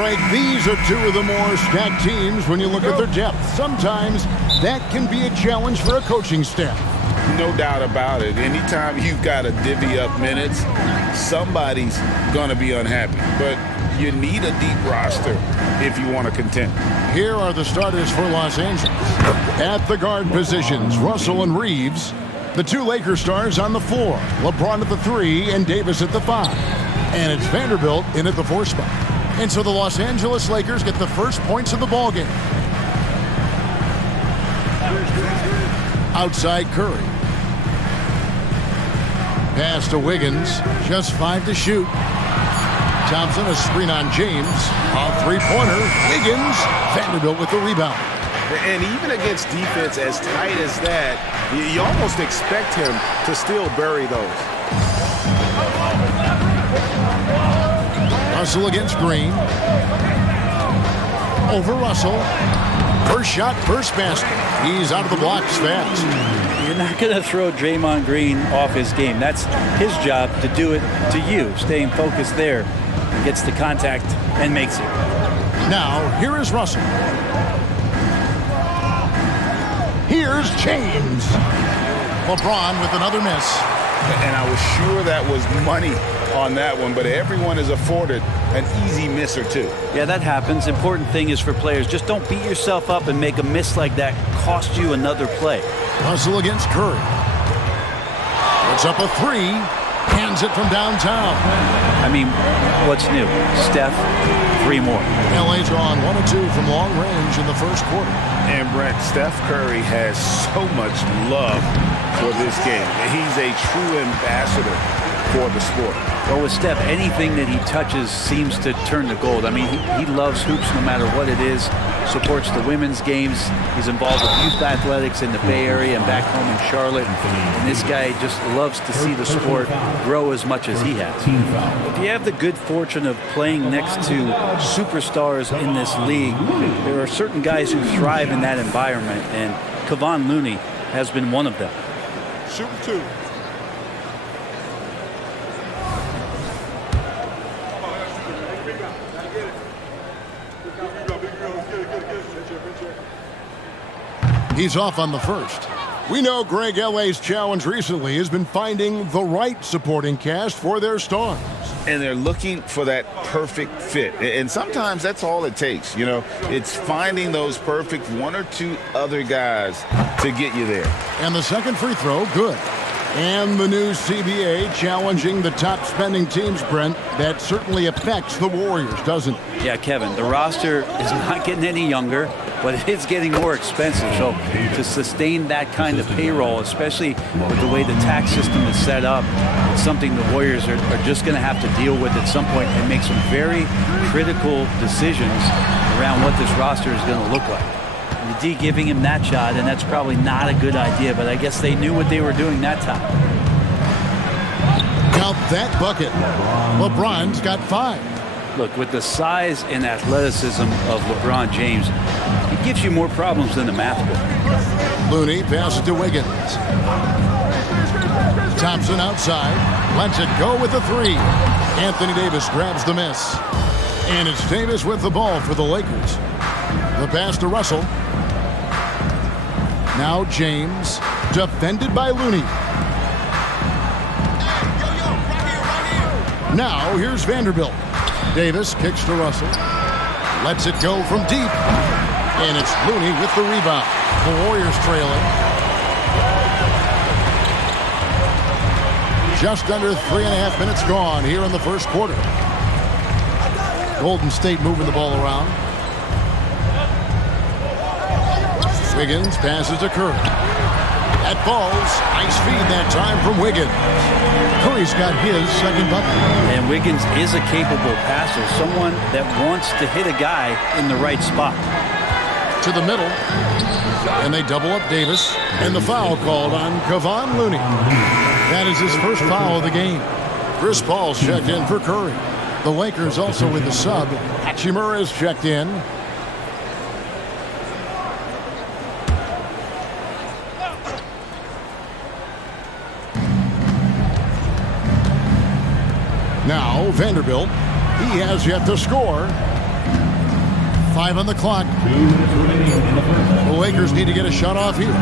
Right, these are two of the more stacked teams when you look at their depth. Sometimes that can be a challenge for a coaching staff. No doubt about it. Anytime you've got to divvy up minutes, somebody's going to be unhappy. But you need a deep roster if you want to contend. Here are the starters for Los Angeles. At the guard positions, Russell and Reeves. The two Lakers stars on the floor. LeBron at the 3 and Davis at the 5. And it's Vanderbilt in at the 4 spot. And so the Los Angeles Lakers get the first points of the ballgame. Outside Curry. Pass to Wiggins. Just 5 to shoot. Thompson, a screen on James. A three-pointer. Wiggins. Vanderbilt with the rebound. And even against defense as tight as that, you almost expect him to still bury those. Russell against Green. Over Russell. First shot, first basket. He's out of the blocks fast. You're not going to throw Draymond Green off his game. That's his job to do it to you. Staying focused there. Gets the contact and makes it. Now, here is Russell. Here's James. LeBron with another miss. And I was sure that was money on that one, but everyone is afforded an easy miss or two. Yeah, that happens. Important thing is for players, just don't beat yourself up and make a miss like that cost you another play. Russell against Curry. Puts up a 3. Hands it from downtown. I mean, what's new? Steph, 3 more. LA drawn 1 of 2 from long range in the first quarter. And Brent, Steph Curry has so much love for this game. He's a true ambassador for the sport. Well, with Steph, anything that he touches seems to turn to gold. I mean, he loves hoops no matter what it is. Supports the women's games. He's involved with youth athletics in the Bay Area and back home in Charlotte. And this guy just loves to see the sport grow as much as he has. If you have the good fortune of playing next to superstars in this league, there are certain guys who thrive in that environment, and Kevon Looney has been one of them. Shoot 2. He's off on the first. We know Greg LA's challenge recently has been finding the right supporting cast for their stars. And they're looking for that perfect fit. And sometimes that's all it takes. You know, it's finding those perfect 1 or 2 other guys to get you there. And the second free throw, good. And the new CBA challenging the top spending teams, Brent. That certainly affects the Warriors, doesn't it? Yeah, Kevin, the roster is not getting any younger, but it is getting more expensive. So to sustain that kind of payroll, especially with the way the tax system is set up, it's something the Warriors are just going to have to deal with at some point and make some very critical decisions around what this roster is going to look like. The D giving him that shot, and that's probably not a good idea, but I guess they knew what they were doing that time. Count that bucket. LeBron's got 5. Look, with the size and athleticism of LeBron James, he gives you more problems than the math book. Looney passes to Wiggins. Thompson outside. Lets it go with the 3. Anthony Davis grabs the miss. And it's Davis with the ball for the Lakers. The pass to Russell. Now James, defended by Looney. Now here's Vanderbilt. Davis kicks to Russell. Lets it go from deep. And it's Looney with the rebound. The Warriors trailing. Just under 3.5 minutes gone here in the first quarter. Golden State moving the ball around. Wiggins passes to Curry. That falls. Nice feed that time from Wiggins. Curry's got his second bucket. And Wiggins is a capable passer, someone that wants to hit a guy in the right spot. To the middle. And they double up Davis. And the foul called on Kevon Looney. That is his first foul of the game. Chris Paul's checked in for Curry. The Lakers also with the sub. Hachimura is checked in. Now Vanderbilt, he has yet to score. 5 on the clock. The Lakers need to get a shot off here.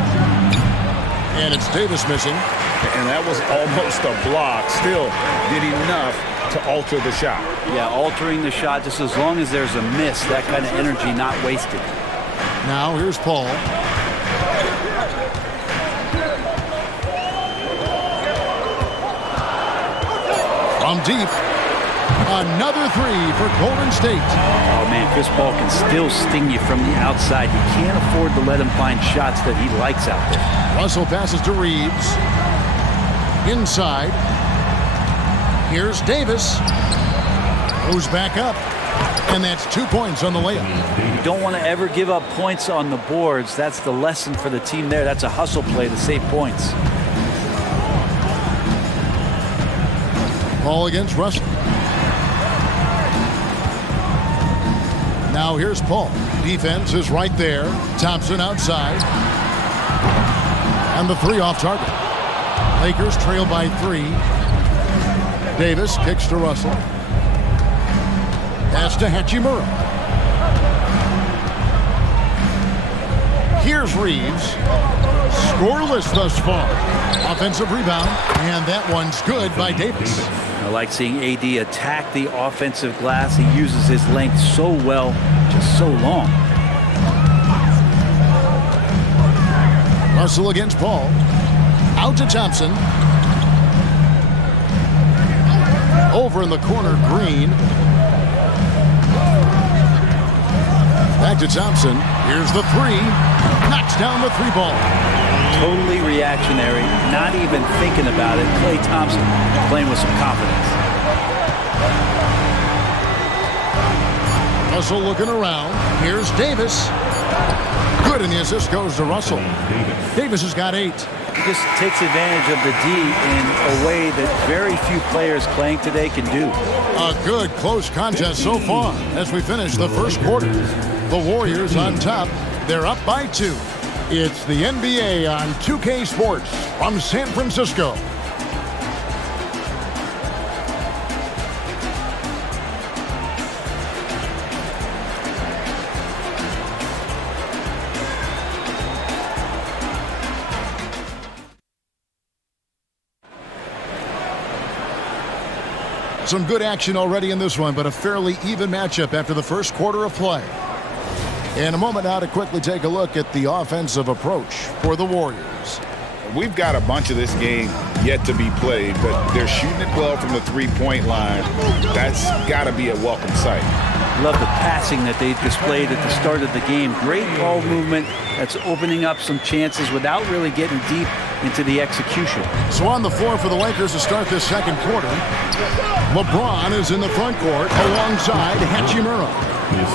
And it's Davis missing. And that was almost a block. Still did enough to alter the shot. Yeah, altering the shot just as long as there's a miss. That kind of energy not wasted. Now here's Paul. From deep. Another three for Golden State. Oh, man, Chris Paul can still sting you from the outside. You can't afford to let him find shots that he likes out there. Russell passes to Reeves. Inside. Here's Davis. Goes back up. And that's 2 points on the layup. You don't want to ever give up points on the boards. That's the lesson for the team there. That's a hustle play to save points. Paul against Russell. Now here's Paul. Defense is right there. Thompson outside. And the three off target. Lakers trail by 3. Davis kicks to Russell. Pass to Hachimura. Here's Reeves. Scoreless thus far. Offensive rebound. And that one's good by Davis. I like seeing AD attack the offensive glass. He uses his length so well, just so long. Russell against Paul. Out to Thompson. Over in the corner, Green. Back to Thompson. Here's the three. Knocks down the 3 ball. Totally reactionary, not even thinking about it. Klay Thompson playing with some confidence. Russell looking around. Here's Davis. Good, and the assist goes to Russell. Davis has got 8. He just takes advantage of the D in a way that very few players playing today can do. A good close contest so far as we finish the first quarter. The Warriors on top. They're up by 2. It's the NBA on 2K Sports from San Francisco. Some good action already in this one, but a fairly even matchup after the first quarter of play. In a moment now to quickly take a look at the offensive approach for the Warriors. We've got a bunch of this game yet to be played, but they're shooting it well from the three-point line. That's got to be a welcome sight. Love the passing that they displayed at the start of the game. Great ball movement that's opening up some chances without really getting deep into the execution. So on the floor for the Lakers to start this second quarter, LeBron is in the front court alongside Hachimura.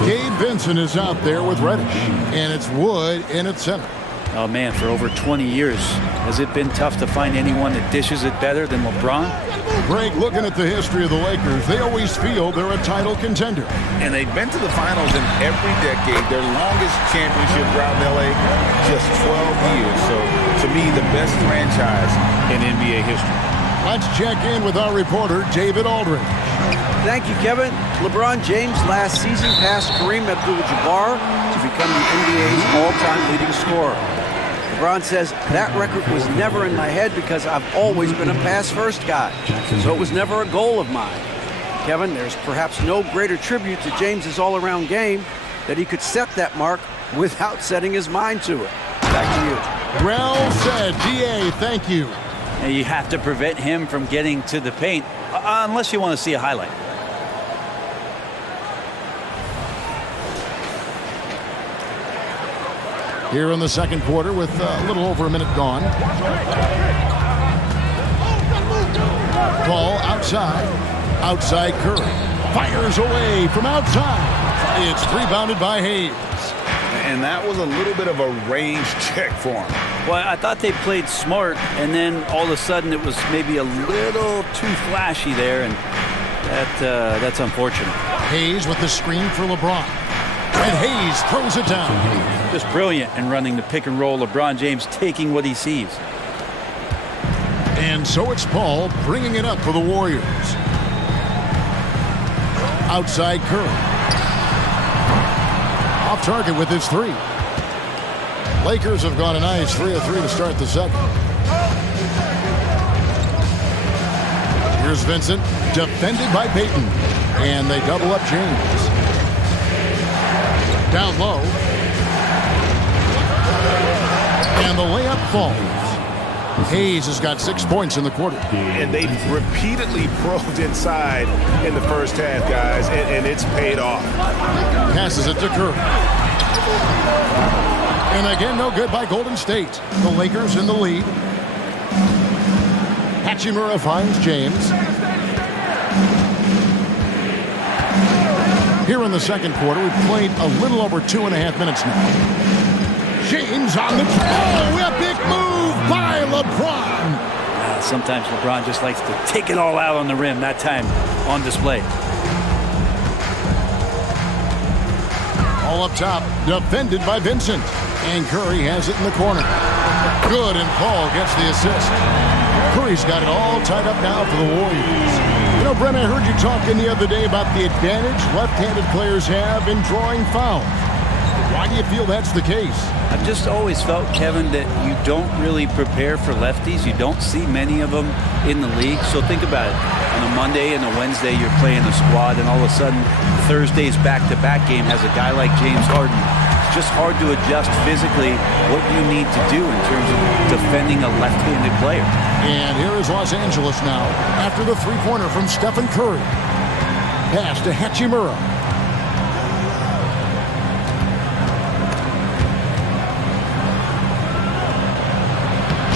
Gabe Vincent is out there with Reddish, and it's Wood in its center. Oh, man, for over 20 years, has it been tough to find anyone that dishes it better than LeBron? Greg, looking at the history of the Lakers, they always feel they're a title contender. And they've been to the finals in every decade. Their longest championship route in L.A., just 12 years. So, to me, the best franchise in NBA history. Let's check in with our reporter, David Aldridge. Thank you, Kevin. LeBron James last season passed Kareem Abdul-Jabbar to become the NBA's all-time leading scorer. LeBron says, that record was never in my head because I've always been a pass-first guy, so it was never a goal of mine. Kevin, there's perhaps no greater tribute to James's all-around game that he could set that mark without setting his mind to it. Back to you. Well said, DA. Thank you. And you have to prevent him from getting to the paint, unless you want to see a highlight. Here in the second quarter with a little over a minute gone. Ball outside. Outside Curry. Fires away from outside. It's rebounded by Hayes. And that was a little bit of a range check for him. Well, I thought they played smart, and then all of a sudden it was maybe a little too flashy there, and that's unfortunate. Hayes with the screen for LeBron. And Hayes throws it down. Just brilliant in running the pick and roll. LeBron James taking what he sees. And so it's Paul bringing it up for the Warriors. Outside Curry. Off target with his three. Lakers have gone a nice 3 of 3 to start the second. Here's Vincent, defended by Payton. And they double up James. Down low. And the layup falls. Hayes has got 6 points in the quarter. And they repeatedly probed inside in the first half, guys, and it's paid off. Passes it to Curry. And again, no good by Golden State. The Lakers in the lead. Hachimura finds James. Here in the second quarter, we've played a little over 2.5 minutes now. James on the a big move by LeBron. Sometimes LeBron just likes to take it all out on the rim. That time on display. All up top, defended by Vincent. And Curry has it in the corner. Good, and Paul gets the assist. Curry's got it all tied up now for the Warriors. You know, Brent, I heard you talking the other day about the advantage left-handed players have in drawing fouls. Why do you feel that's the case? I've just always felt, Kevin, that you don't really prepare for lefties. You don't see many of them in the league. So think about it. On a Monday and a Wednesday, you're playing a squad, and all of a sudden, Thursday's back-to-back game has a guy like James Harden. It's just hard to adjust physically what you need to do in terms of defending a left-handed player. And here is Los Angeles now after the three-pointer from Stephen Curry. Pass to Hachimura.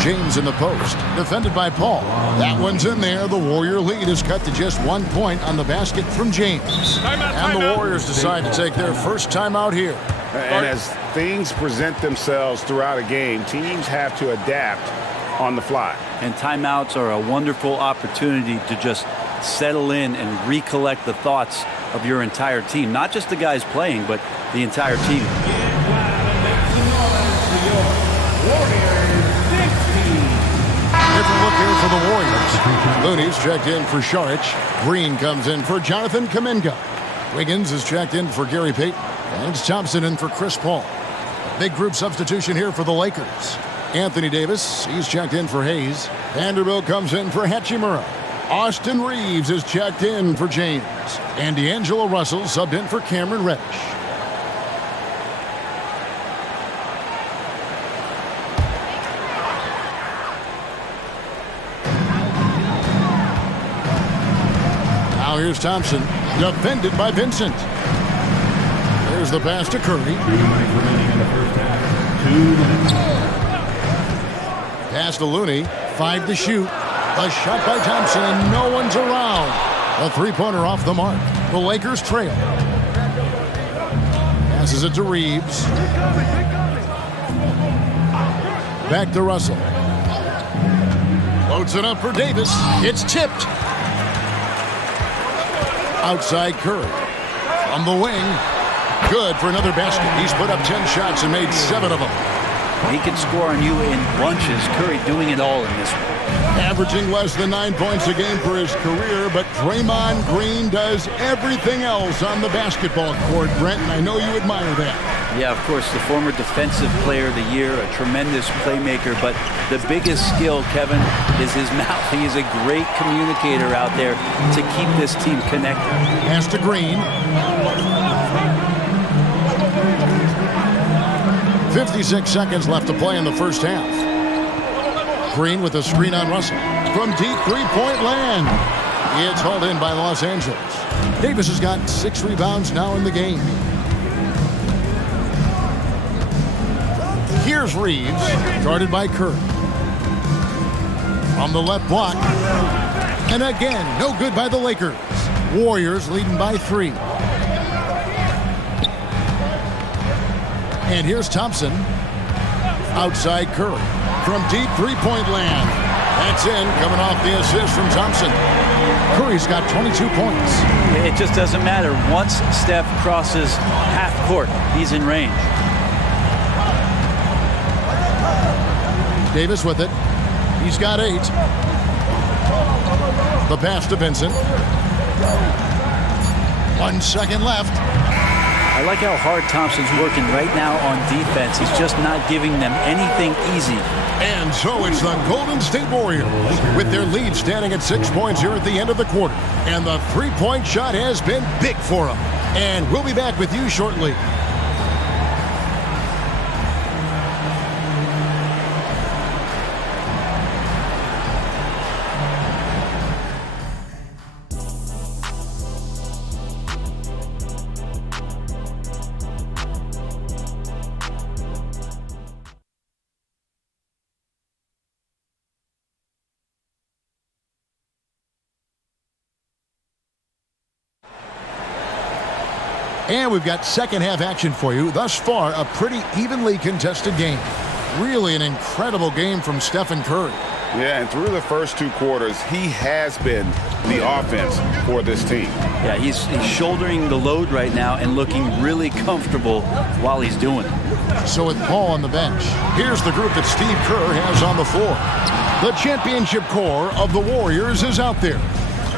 James in the post, defended by Paul. That one's in there. The Warrior lead is cut to just 1 point on the basket from James. And the Warriors decide to take their first timeout here. And as things present themselves throughout a game, teams have to adapt on the fly. And timeouts are a wonderful opportunity to just settle in and recollect the thoughts of your entire team. Not just the guys playing, but the entire team. Different look here for the Warriors. Looney's checked in for Saric. Green comes in for Jonathan Kuminga. Wiggins is checked in for Gary Payton. And it's Thompson in for Chris Paul. Big group substitution here for the Lakers. Anthony Davis, he's checked in for Hayes. Vanderbilt comes in for Hachimura. Austin Reeves is checked in for James. And D'Angelo Russell subbed in for Cameron Reddish. Now here's Thompson, defended by Vincent. There's the pass to Curry. Pass to Looney. 5 to shoot. A shot by Thompson, and no one's around. A three-pointer off the mark. The Lakers trail. Passes it to Reeves. Back to Russell. Loads it up for Davis. It's tipped. Outside Curry. From the wing. Good for another basket. He's put up 10 shots and made 7 of them. He can score on you in bunches. Curry doing it all in this one. Averaging less than 9 points a game for his career, but Draymond Green does everything else on the basketball court, Brent, and I know you admire that. Yeah, of course, the former Defensive Player of the Year, a tremendous playmaker, but the biggest skill, Kevin, is his mouth. He is a great communicator out there to keep this team connected. Pass to Green. 56 seconds left to play in the first half. Green with a screen on Russell. From deep three-point land. It's hauled in by Los Angeles. Davis has got 6 rebounds now in the game. Here's Reeves, guarded by Curry. From the left block. And again, no good by the Lakers. Warriors leading by 3. And here's Thompson. Outside Curry. From deep three-point land. That's in, coming off the assist from Thompson. Curry's got 22 points. It just doesn't matter. Once Steph crosses half court, he's in range. Davis with it. He's got 8. The pass to Vincent. 1 second left. I like how hard Thompson's working right now on defense. He's just not giving them anything easy. And so it's the Golden State Warriors with their lead standing at 6 points here at the end of the quarter. And the three-point shot has been big for them. And we'll be back with you shortly. And we've got second half action for you. Thus far, a pretty evenly contested game. Really an incredible game from Stephen Curry. Yeah, and through the first 2 quarters, he has been the offense for this team. Yeah, he's shouldering the load right now and looking really comfortable while he's doing it. So with Paul on the bench, here's the group that Steve Kerr has on the floor. The championship core of the Warriors is out there.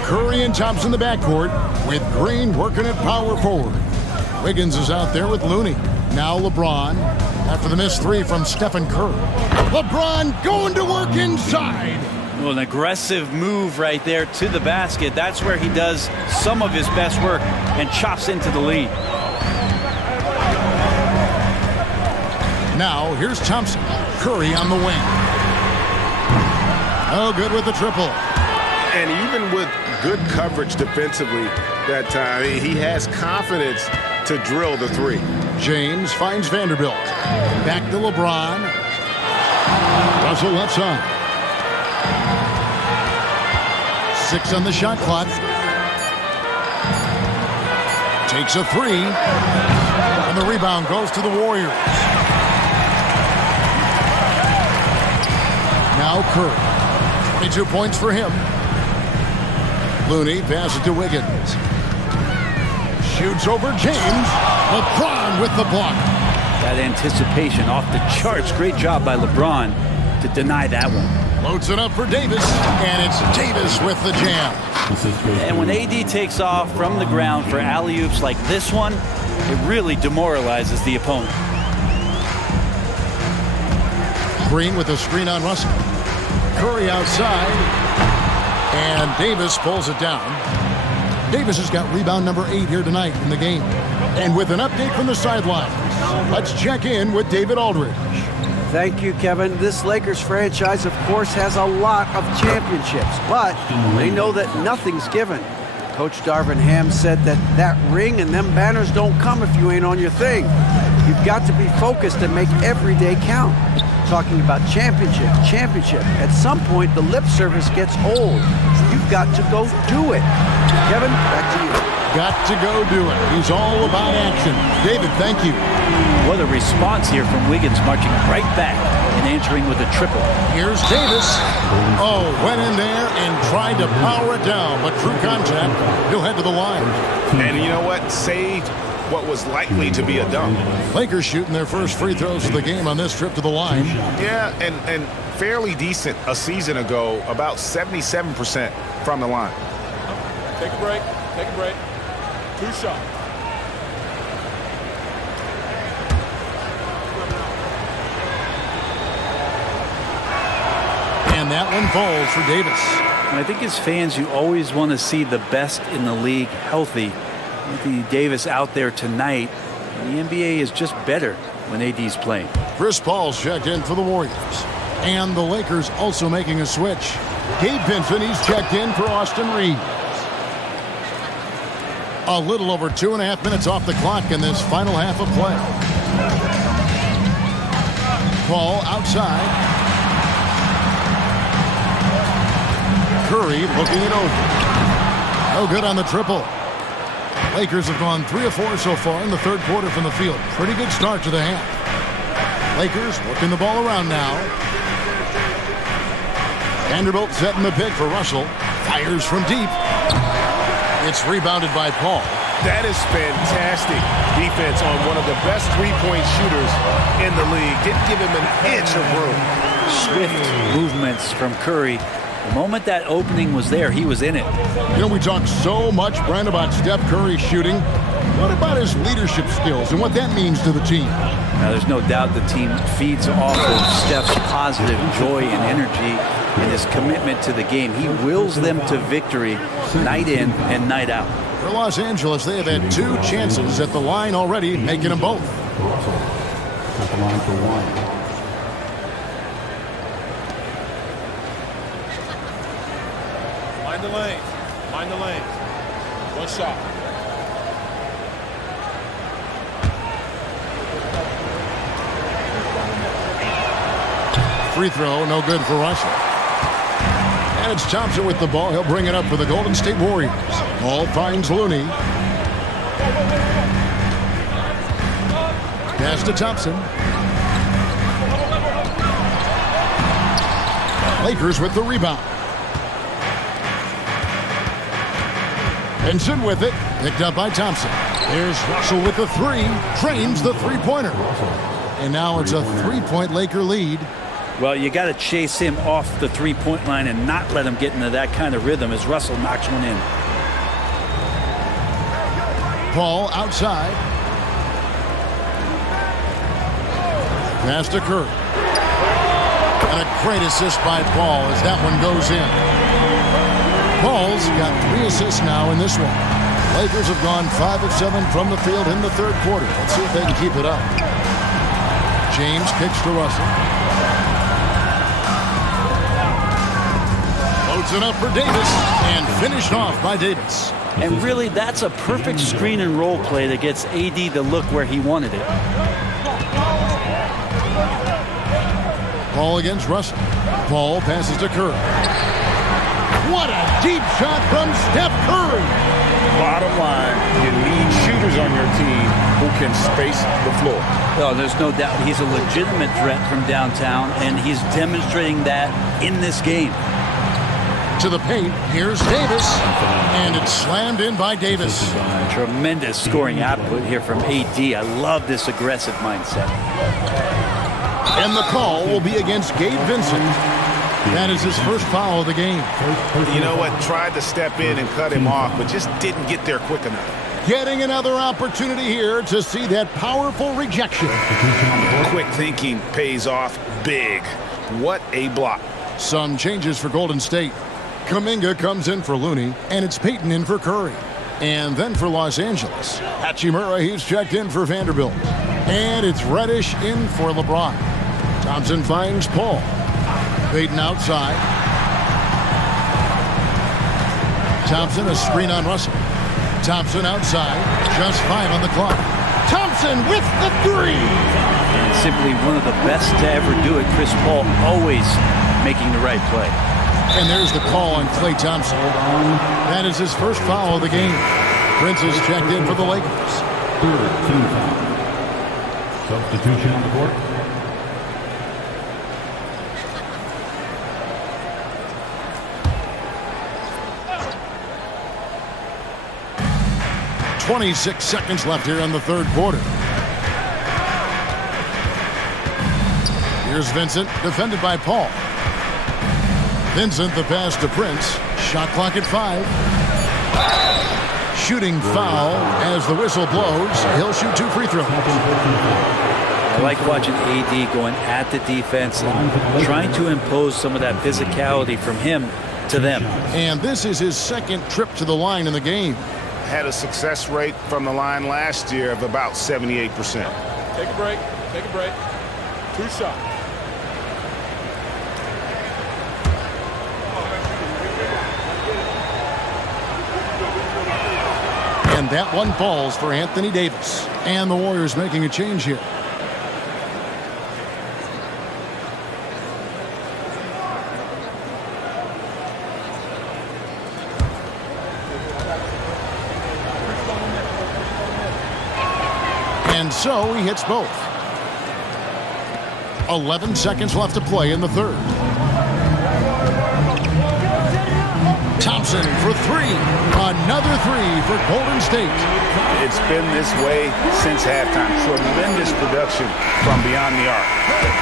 Curry and Thompson in the backcourt with Green working at power forward. Wiggins is out there with Looney. Now LeBron after the missed 3 from Stephen Curry. LeBron going to work inside. Well, an aggressive move right there to the basket. That's where he does some of his best work and chops into the lead. Now here's Thompson. Curry on the wing. Oh, good with the triple. And even with good coverage defensively that time, he has confidence to drill the 3. James finds Vanderbilt. Back to LeBron. Russell left side. 6 on the shot clock. Takes a 3. And the rebound goes to the Warriors. Now Curry. 22 points for him. Looney passes to Wiggins. Shoots over James. LeBron with the block. That anticipation off the charts. Great job by LeBron to deny that one. Loads it up for Davis, and it's Davis with the jam. And when AD takes off from the ground for alley-oops like this one, it really demoralizes the opponent. Green with a screen on Russell. Curry outside, and Davis pulls it down. Davis has got rebound number 8 here tonight in the game. And with an update from the sidelines, let's check in with David Aldridge. Thank you, Kevin. This Lakers franchise, of course, has a lot of championships, but they know that nothing's given. Coach Darvin Ham said that ring and them banners don't come if you ain't on your thing. You've got to be focused and make every day count. Talking about championship. At some point, the lip service gets old. You've got to go do it. Kevin, back to you. Got to go do it. He's all about action. David, thank you. What a response here from Wiggins, marching right back and answering with a triple. Here's Davis. Oh, went in there and tried to power it down, but true contact, he'll head to the line. And you know what? Saved what was likely to be a dunk. Lakers shooting their first free throws of the game on this trip to the line. Yeah, and fairly decent a season ago, about 77% from the line. Take a break. 2 shots. And that one falls for Davis. And I think as fans, you always want to see the best in the league healthy. Anthony Davis out there tonight. The NBA is just better when AD's playing. Chris Paul's checked in for the Warriors. And the Lakers also making a switch. Gabe Vincent, he's checked in for Austin Reeves. A little over 2.5 minutes off the clock in this final half of play. Paul outside. Curry looking it over. No good on the triple. Lakers have gone 3 of 4 so far in the third quarter from the field. Pretty good start to the half. Lakers working the ball around now. Vanderbilt setting the pick for Russell. Fires from deep. It's rebounded by Paul. That is fantastic defense on one of the best three-point shooters in the league. Didn't give him an inch of room. Swift movements from Curry The moment that opening was there, he was in it. You know, we talk so much, Brent, about Steph Curry shooting. What about his leadership skills and what that means to the team? Now, there's no doubt the team feeds off of Steph's positive joy and energy and his commitment to the game. He wills them to victory night in and night out. For Los Angeles, they have had 2 chances at the line already, making them both. At the line for 1. Mind the lanes. Mind the lanes. 1 shot. Free throw, no good for Russell. And it's Thompson with the ball. He'll bring it up for the Golden State Warriors. Ball finds Looney. Pass to Thompson. Lakers with the rebound. Benson with it. Picked up by Thompson. There's Russell with the 3. Drains the three-pointer. And now it's a 3-point Laker lead. Well, you got to chase him off the three-point line and not let him get into that kind of rhythm as Russell knocks one in. Paul outside. Pass to Curry. And a great assist by Paul as that one goes in. Paul's got 3 assists now in this one. Lakers have gone 5 of 7 from the field in the third quarter. Let's see if they can keep it up. James kicks to Russell. Loads it up for Davis and finished off by Davis. And really, that's a perfect screen and roll play that gets AD to look where he wanted it. Paul against Russell. Paul passes to Curry. What a deep shot from Steph Curry. Bottom line, you need shooters on your team who can space the floor. Oh, there's no doubt he's a legitimate threat from downtown, and he's demonstrating that in this game. To the paint, here's Davis, and it's slammed in by Davis. Tremendous scoring output here from AD. I love this aggressive mindset. And the call will be against Gabe Vincent. That is his first foul of the game. You know what? Tried to step in and cut him off, but just didn't get there quick enough. Getting another opportunity here to see that powerful rejection. Quick thinking pays off big. What a block. Some changes for Golden State. Kuminga comes in for Looney, and it's Payton in for Curry. And then for Los Angeles, Hachimura, he's checked in for Vanderbilt. And it's Reddish in for LeBron. Thompson finds Paul. Payton outside. Thompson, a screen on Russell. Thompson outside. Just 5 on the clock. Thompson with the 3. And simply one of the best to ever do it. Chris Paul always making the right play. And there's the call on Klay Thompson. That is his first foul of the game. Prince is checked in for the Lakers. Third team foul. Substitution on the court. .26 seconds left here in the third quarter. Here's Vincent, defended by Paul. Vincent, the pass to Prince. Shot clock at 5. Shooting foul as the whistle blows. He'll shoot 2 free throws. I like watching AD going at the defense and trying to impose some of that physicality from him to them. And this is his second trip to the line in the game. Had a success rate from the line last year of about 78%. Take a break. Take a break. 2 shots. And that one falls for Anthony Davis. And the Warriors making a change here. And so he hits both. 11 seconds left to play in the third. Thompson for three. Another three for Golden State. It's been this way since halftime. Tremendous production from beyond the arc.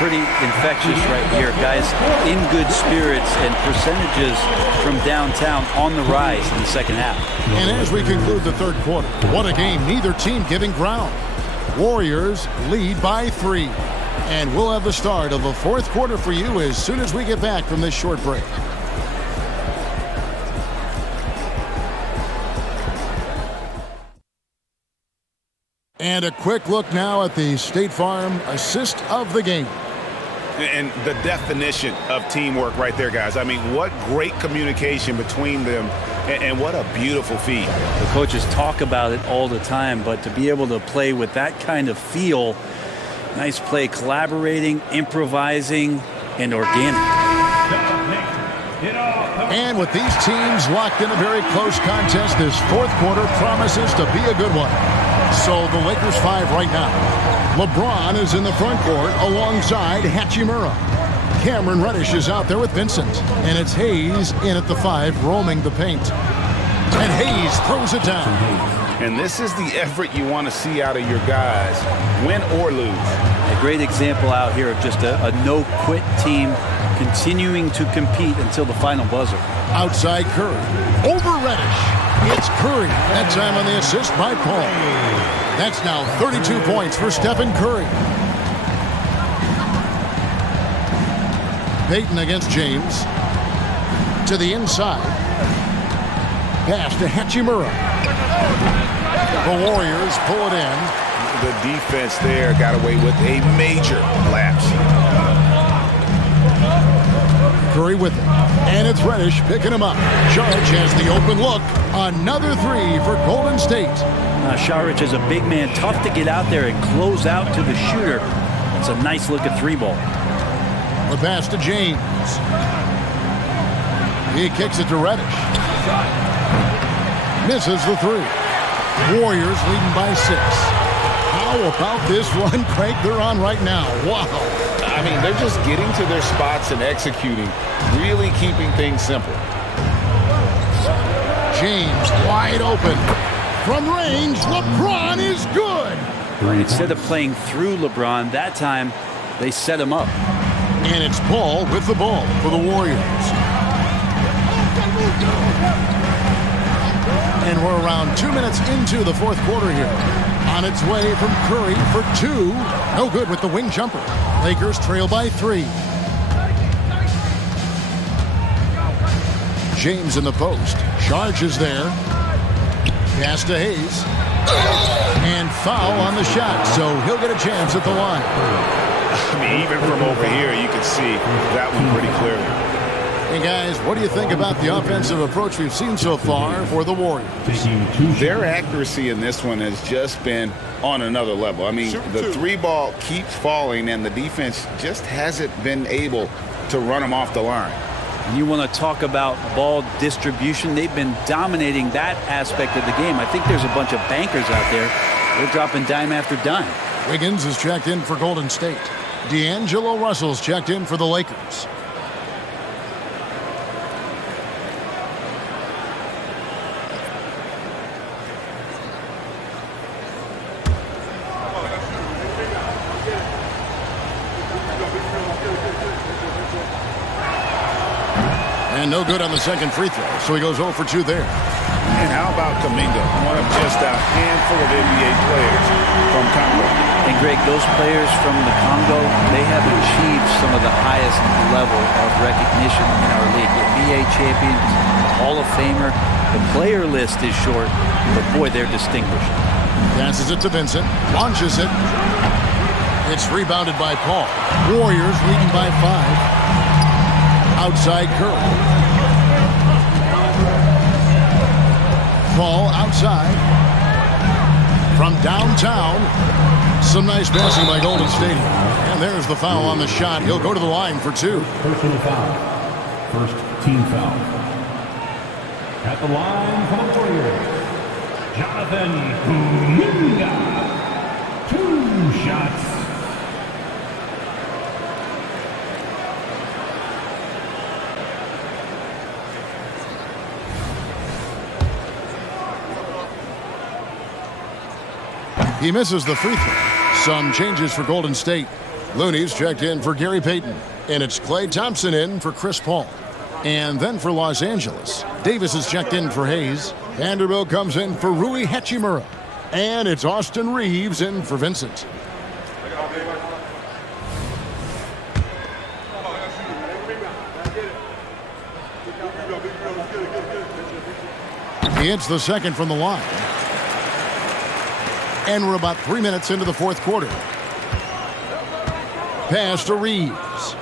Pretty infectious right here. Guys in good spirits and percentages from downtown on the rise in the second half. And as we conclude the third quarter, what a game. Neither team giving ground. Warriors lead by 3. And we'll have the start of the fourth quarter for you as soon as we get back from this short break. And a quick look now at the State Farm assist of the game. And the definition of teamwork right there, guys. I mean, what great communication between them, and what a beautiful feed. The coaches talk about it all the time, but to be able to play with that kind of feel, nice play, collaborating, improvising, and organic. And with these teams locked in a very close contest, this fourth quarter promises to be a good one. So the Lakers 5 right now. LeBron is in the front court alongside Hachimura. Cameron Reddish is out there with Vincent. And it's Hayes in at the 5 roaming the paint. And Hayes throws it down. And this is the effort you want to see out of your guys, win or lose. A great example out here of just a no-quit team continuing to compete until the final buzzer. Outside Curry. Over Reddish. It's Curry. That time on the assist by Paul. That's now 32 points for Stephen Curry. Payton against James. To the inside. Pass to Hachimura. The Warriors pull it in. The defense there got away with a major lapse. Curry with it. And it's Reddish picking him up. Saric has the open look. Another three for Golden State. Saric is a big man, tough to get out there and close out to the shooter. It's a nice look at 3-ball. The pass to James. He kicks it to Reddish. Misses the 3. Warriors leading by 6. How about this run crank they're on right now? Wow. I mean, they're just getting to their spots and executing, really keeping things simple. James wide open. From range, LeBron is good. Instead of playing through LeBron, that time they set him up. And it's Paul with the ball for the Warriors. And we're around 2 minutes into the fourth quarter here. On its way from Curry for 2. No good with the wing jumper. Lakers trail by 3. James in the post. Charge is there. Pass to Hayes. And foul on the shot, so he'll get a chance at the line. I mean, even from over here, you can see that one pretty clearly. Hey, guys, what do you think about the offensive approach we've seen so far for the Warriors? Their accuracy in this one has just been on another level. I mean, the 3-ball keeps falling, and the defense just hasn't been able to run them off the line. And you want to talk about ball distribution. They've been dominating that aspect of the game. I think there's a bunch of bankers out there. They're dropping dime after dime. Wiggins is checked in for Golden State. D'Angelo Russell's checked in for the Lakers. And no good on the second free throw, so he goes 0 for 2 there. And how about Kuminga, one of just a handful of NBA players from Congo? And Greg, those players from the Congo, they have achieved some of the highest level of recognition in our league. NBA champions, Hall of Famer. The player list is short, but boy, they're distinguished. Passes it to Vincent, launches it. It's rebounded by Paul. Warriors leading by 5. Outside Curry. Paul outside. From downtown. Some nice passing by Golden State. And there's the foul on the shot. He'll go to the line for 2. Personal foul. First team foul. At the line for the Warriors, Jonathan Kuminga. 2 shots. He misses the free throw. Some changes for Golden State. Looney's checked in for Gary Payton. And it's Klay Thompson in for Chris Paul. And then for Los Angeles, Davis is checked in for Hayes. Vanderbilt comes in for Rui Hachimura. And it's Austin Reeves in for Vincent. He hits the second from the line. And we're about 3 minutes into the fourth quarter. Pass to Reeves.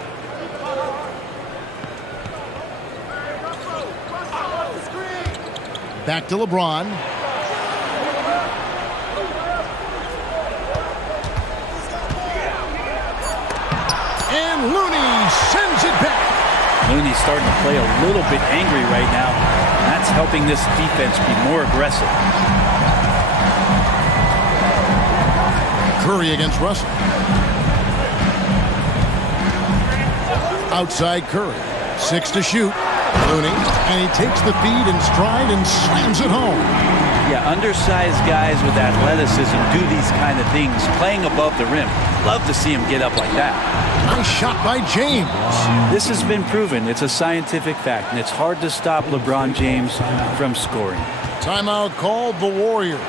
Back to LeBron. And Looney sends it back. Looney's starting to play a little bit angry right now. And that's helping this defense be more aggressive. Curry against Russell. Outside Curry. 6 to shoot. Looney, and he takes the feed in stride and slams it home. Yeah, undersized guys with athleticism do these kind of things, playing above the rim. Love to see him get up like that. Nice shot by James. This has been proven. It's a scientific fact, and it's hard to stop LeBron James from scoring. Timeout called the Warriors.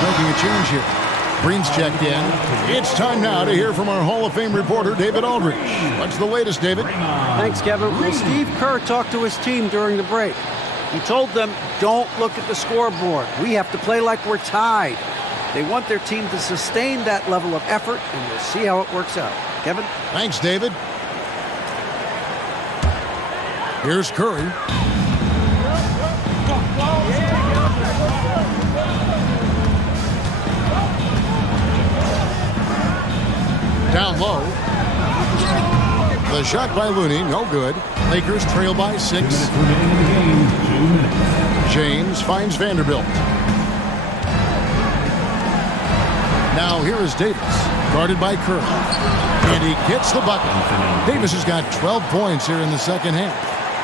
Making a change here. Green's checked in. It's time now to hear from our Hall of Fame reporter, David Aldrich. What's the latest, David? Thanks, Kevin. Well, Steve Kerr talked to his team during the break. He told them, don't look at the scoreboard. We have to play like we're tied. They want their team to sustain that level of effort, and we'll see how it works out. Kevin? Thanks, David. Here's Curry. Down low. The shot by Looney, no good. Lakers trail by 6. James finds Vanderbilt. Now here is Davis, guarded by Curry. And he gets the bucket. Davis has got 12 points here in the second half.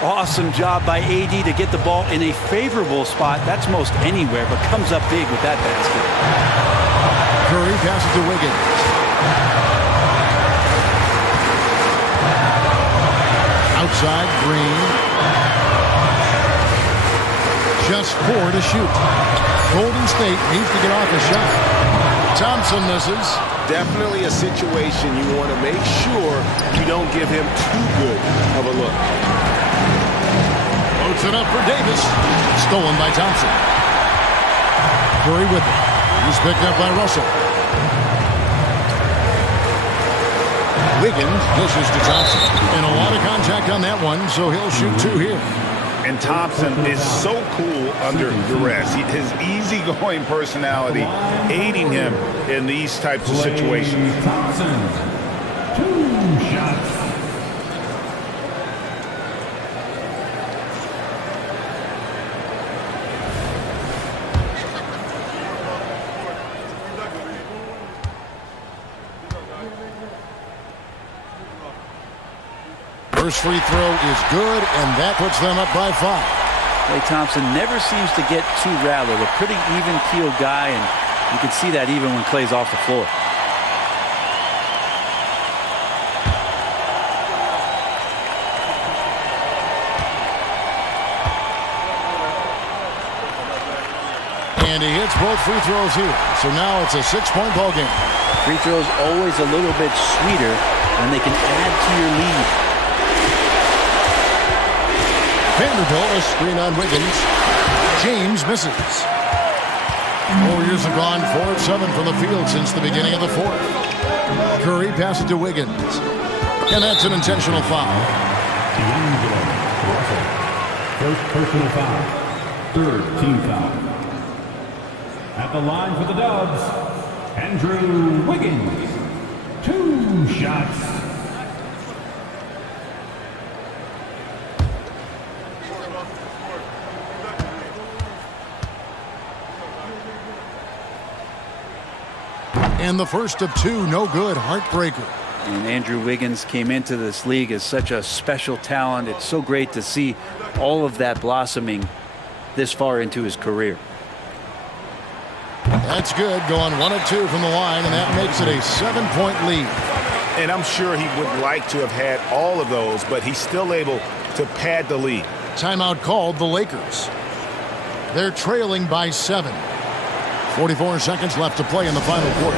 Awesome job by AD to get the ball in a favorable spot. That's most anywhere, but comes up big with that basket. Curry passes to Wiggins. Outside, Green. Just 4 to shoot. Golden State needs to get off a shot. Thompson misses. Definitely a situation you want to make sure you don't give him too good of a look. Floats it up for Davis. Stolen by Thompson. Curry with it. He's picked up by Russell. Wiggins dishes to Thompson. And a lot of contact on that one, so he'll shoot 2 here. And Thompson is so cool under duress. His easygoing personality aiding him in these types of situations. Thompson, 2 shots. First free throw is good, and that puts them up by 5. Klay Thompson never seems to get too rattled. A pretty even-keeled guy, and you can see that even when Klay's off the floor. And he hits both free throws here. So now it's a 6-point ball game. Free throws always a little bit sweeter when they can add to your lead. Vanderbilt, a screen on Wiggins. James misses. Warriors have gone 4 of 7 from the field since the beginning of the fourth. Curry passes to Wiggins. And that's an intentional foul. First personal foul. 3rd team foul. At the line for the Dubs, Andrew Wiggins. 2 shots. And the first of two, no good, heartbreaker. And Andrew Wiggins came into this league as such a special talent. It's so great to see all of that blossoming this far into his career. That's good, going 1 of 2 from the line, and that makes it a 7-point lead. And I'm sure he would like to have had all of those, but he's still able to pad the lead. Timeout called the Lakers. They're trailing by 7. 44 seconds left to play in the final quarter.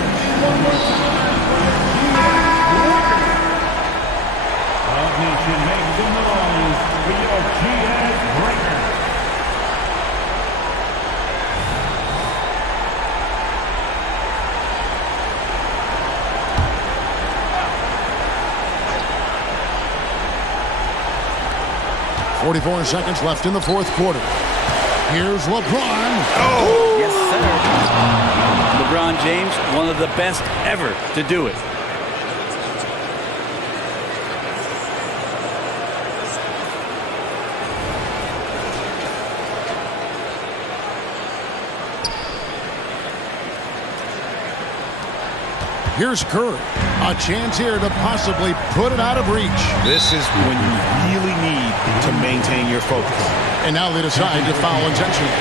Nation, make some noise for your GS Breaker. .44 seconds left in the fourth quarter. Here's LeBron. Oh, yes, sir. LeBron James, one of the best ever to do it. Here's Curry. A chance here to possibly put it out of reach. This is when you really need to maintain your focus. And now they decide to foul intentionally.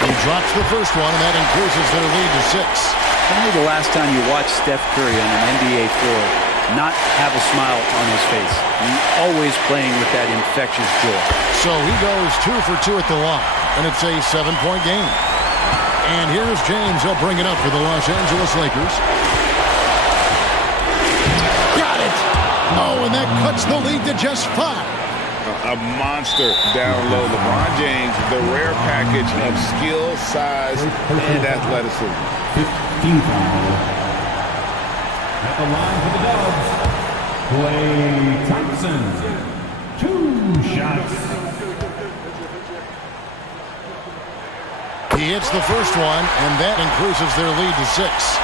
He drops the first one, and that increases their lead to 6. When was the last time you watched Steph Curry on an NBA floor not have a smile on his face? He's always playing with that infectious joy. So he goes 2 for 2 at the line, and it's a 7-point game. And here's James. He'll bring it up for the Los Angeles Lakers. Got it! Oh, and that cuts the lead to just 5. A monster down low. LeBron James, the rare package of skill, size, and athleticism. 15 foul. At the line for the Dubs, Klay Thompson. 2 shots. He hits the first one, and that increases their lead to 6.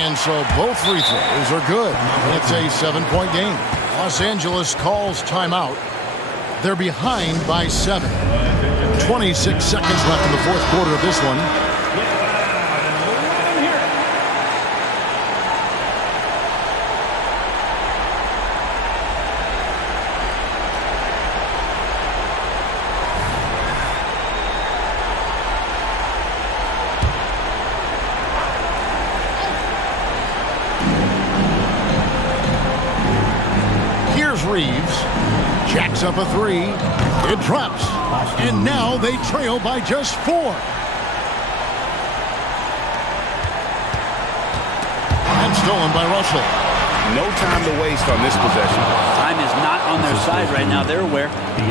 And so both free throws are good. It's a 7-point game. Los Angeles calls timeout. They're behind by 7. 26 seconds left in the fourth quarter of this one. Reeves jacks up a 3. It drops. And now they trail by just 4. And stolen by Russell. No time to waste on this possession. Time is not on their side right now. They're aware.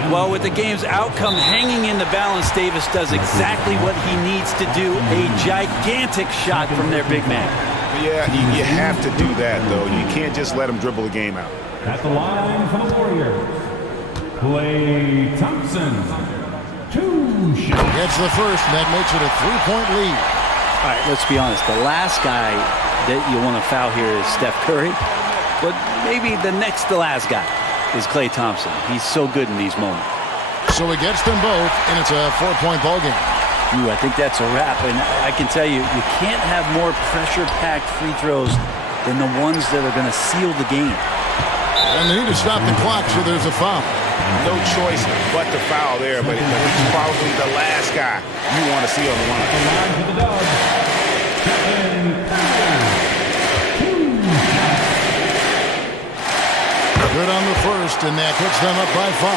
Well, with the game's outcome hanging in the balance, Davis does exactly what he needs to do. A gigantic shot from their big man. Yeah, you have to do that, though. You can't just let him dribble the game out. At the line for the Warriors, Klay Thompson. 2 shots. Gets the first, and that makes it a 3-point lead. All right, let's be honest. The last guy that you want to foul here is Steph Curry, but maybe the next to last guy is Klay Thompson. He's so good in these moments. So he gets them both, and it's a 4-point ball game. Ooh, I think that's a wrap, and I can tell you, you can't have more pressure-packed free throws than the ones that are going to seal the game. And they need to stop the clock, so there's a foul. No choice but to foul there, but he's probably the last guy you want to see on the line. The line for the Dubs, Good on the first, and that puts them up by 5.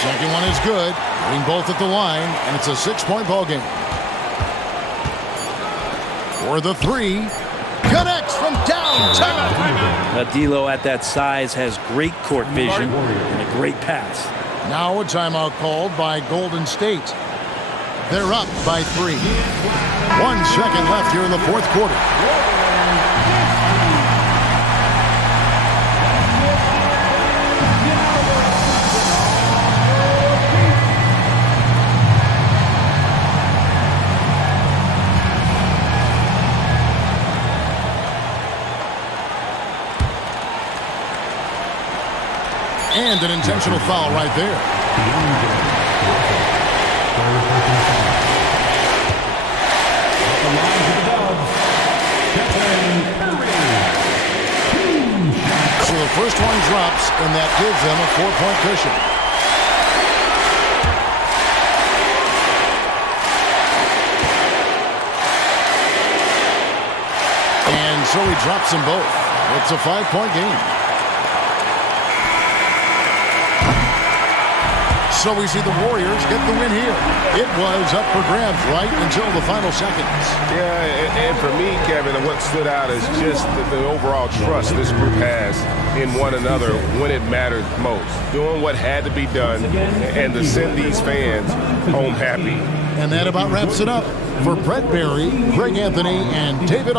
Second one is good. Hitting both at the line, and it's a 6-point ball game. For the 3, connects from downtown. D'Lo at that size has great court vision and a great pass. Now a timeout called by Golden State. They're up by 3. 1 second left here in the fourth quarter. And an intentional foul right there. So the first one drops, and that gives them a 4-point cushion. And so he drops them both. It's a 5-point game. So we see the Warriors get the win here. It was up for grabs right until the final seconds. Yeah, and for me, Kevin, what stood out is just the overall trust this group has in one another when it mattered most. Doing what had to be done and to send these fans home happy. And that about wraps it up. For Brett Berry, Greg Anthony, and David